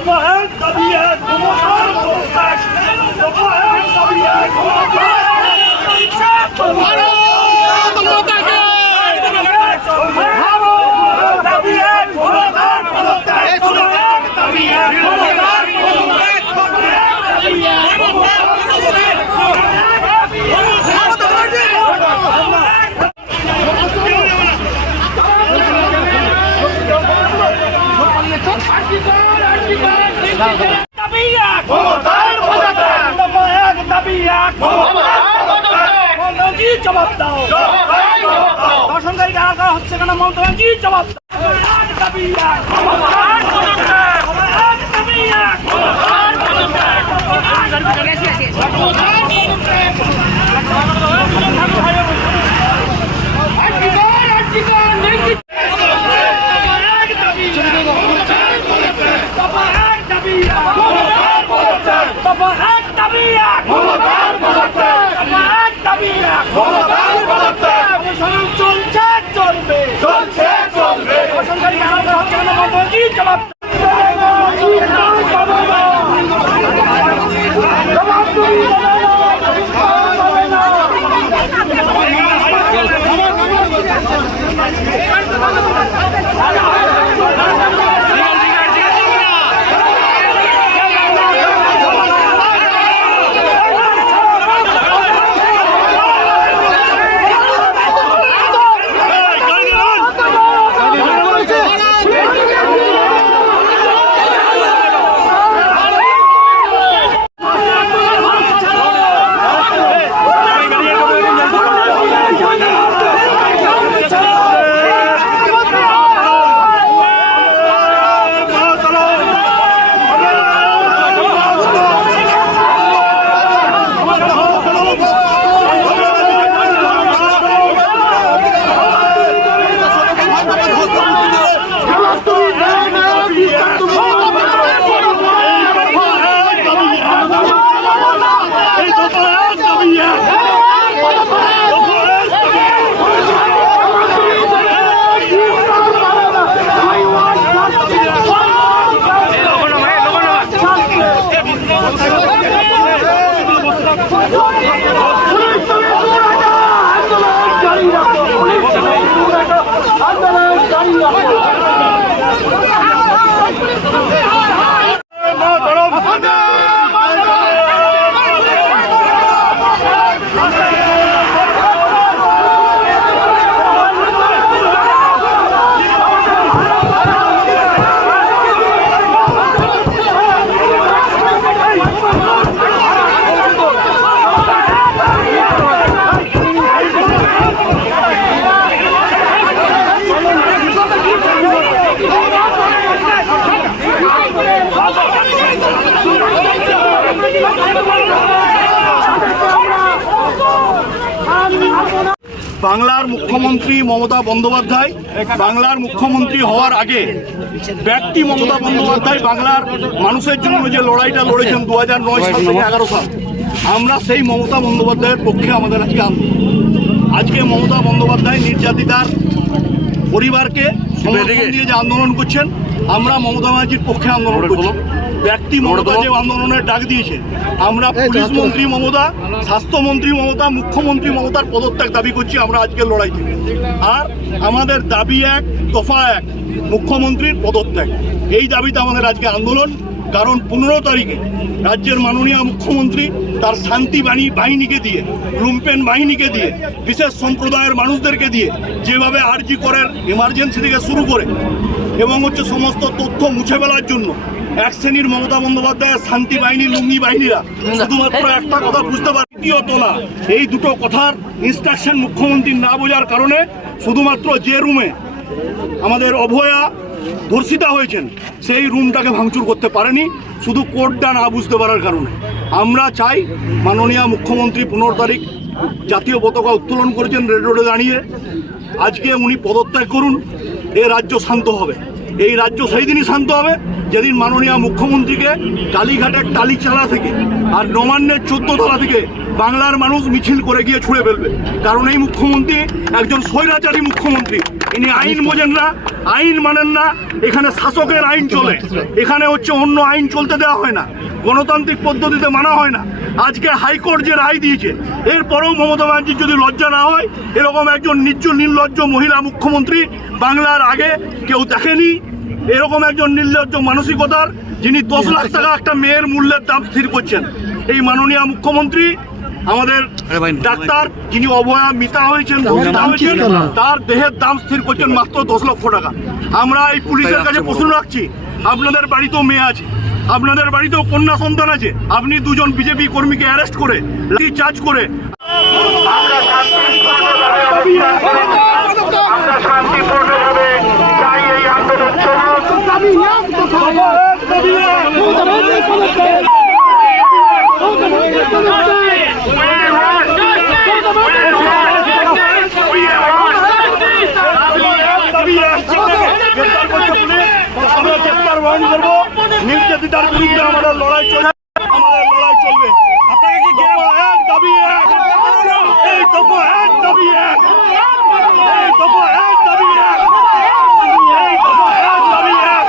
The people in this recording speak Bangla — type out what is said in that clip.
দফা এক দাবি এক মমতার পদত্যাগ দফা এক দাবি এক মমতার দাবি এক মমতার পদত্যাগ দাবি এক মমতার পদত্যাগ দাবি এক মমতার পদত্যাগ দফা এক দাবি এক মমতার পদত্যাগ মমতাজি জবাব দাও দর্শনকারী কারা কারা হচ্ছে কেন মমতাজি জবাব দাও দাবি এক দাবি এক বাংলার মুখ্যমন্ত্রী মমতা বন্দ্যোপাধ্যায় বাংলার মুখ্যমন্ত্রী হওয়ার আগে ব্যক্তি মমতা বন্দ্যোপাধ্যায় বাংলার মানুষের জন্য যে লড়াইটা লড়েছেন দু হাজার নয় সাল থেকে এগারো সাল আমরা সেই মমতা বন্দ্যোপাধ্যায়ের পক্ষে আমাদের আজকে আন্দোলন আজকে মমতা বন্দ্যোপাধ্যায় নির্যাতিতার পরিবারকে সমর্থন দিয়ে যে আন্দোলন করছেন আমরা মমতা ব্যানার্জির পক্ষে আন্দোলন করছি। ব্যক্তি মমতা যে আন্দোলনের ডাক দিয়েছে আমরা পুলিশ মন্ত্রী মমতা স্বাস্থ্যমন্ত্রী মমতা মুখ্যমন্ত্রী মমতার পদত্যাগ দাবি করছি আমরা আজকের লড়াই থেকে আর আমাদের দাবি এক দফা এক মুখ্যমন্ত্রীর পদত্যাগ। এই দাবিতে আমাদের আজকে আন্দোলন কারণ পনেরো তারিখে রাজ্যের মাননীয় মুখ্যমন্ত্রী তার শান্তি বাহিনী বাহিনীকে দিয়ে লুম্পেন বাহিনীকে দিয়ে বিশেষ সম্প্রদায়ের মানুষদেরকে দিয়ে যেভাবে আরজি করার এমার্জেন্সি থেকে শুরু করে এবং হচ্ছে সমস্ত তথ্য মুছে ফেলার জন্য এক শ্রেণির মমতা বন্দ্যোপাধ্যায়ের শান্তি বাহিনী, লুঙ্গি বাহিনীরা শুধুমাত্র একটা কথা বুঝতে পারে তৃতীয় তোলা এই দুটো কথার ইনস্ট্রাকশন মুখ্যমন্ত্রী না বোঝার কারণে শুধুমাত্র যে রুমে আমাদের অভয়া ধর্ষিতা হয়েছেন, সেই রুমটাকে ভাঙচুর করতে পারেনি, শুধু কোর্টটা না বুঝতে পারার কারণে। আমরা চাই মাননীয় মুখ্যমন্ত্রী পনেরো তারিখ জাতীয় পতাকা উত্তোলন করেছেন রেড রোডে দাঁড়িয়ে। আজকে উনি পদত্যাগ করুন, এ রাজ্য শান্ত হবে। এই রাজ্য সেই দিনই শান্ত হবে। যেদিন মাননীয় মুখ্যমন্ত্রীকে কালীঘাটের টালিচালা থেকে আর নবান্নের চোদ্দ তলা থেকে বাংলার মানুষ মিছিল করে গিয়ে ছুঁড়ে ফেলবে। কারণ এই মুখ্যমন্ত্রী একজন স্বৈরাচারী মুখ্যমন্ত্রী। ইনি আইন বোঝেন না, আইন মানেন না, এখানে শাসকের আইন চলে। এখানে হচ্ছে অন্য আইন চলতে দেওয়া হয় না, গণতান্ত্রিক পদ্ধতিতে মানা হয় না। আজকে হাইকোর্ট যে রায় দিয়েছে, এরপরেও মমতা ব্যানার্জির যদি লজ্জা না হয়, এরকম একজন নির্জ নির্লজ্জ মহিলা মুখ্যমন্ত্রী বাংলার আগে কেউ দেখেনি এরকম একজন নির্লজ্জ মানসিকতার যিনি দশ লাখ টাকা একটা মেয়ের মূল্যের দাম স্থির করছেন। এই মাননীয় মুখ্যমন্ত্রী আমাদের ডাক্তার যিনি অবয়া মিতা হয়েছেন তার দেহের দাম স্থির করছেন মাত্র দশ লক্ষ টাকা। আমরা এই পুলিশের কাছে প্রশ্ন রাখছি আপনাদের বাড়িতেও মেয়ে আছে আপনাদের বাড়িতেও কন্যা সন্তান আছে আপনি দুজন বিজেপি কর্মীকে অ্যারেস্ট করে চার্জ করে। শান্তিপূর্ণভাবে চাই এই আন্দোলন চলুক আমরা গ্রেপ্তার ওয়ারেন্ট করব নির্যাতিতার বিরুদ্ধে আমাদের লড়াই চলবে আমাদের লড়াই চলবে আপনাকে কি দাবি এক এই দফা এক দাবি এক এই দফা এক এই দফা এক দাবি এক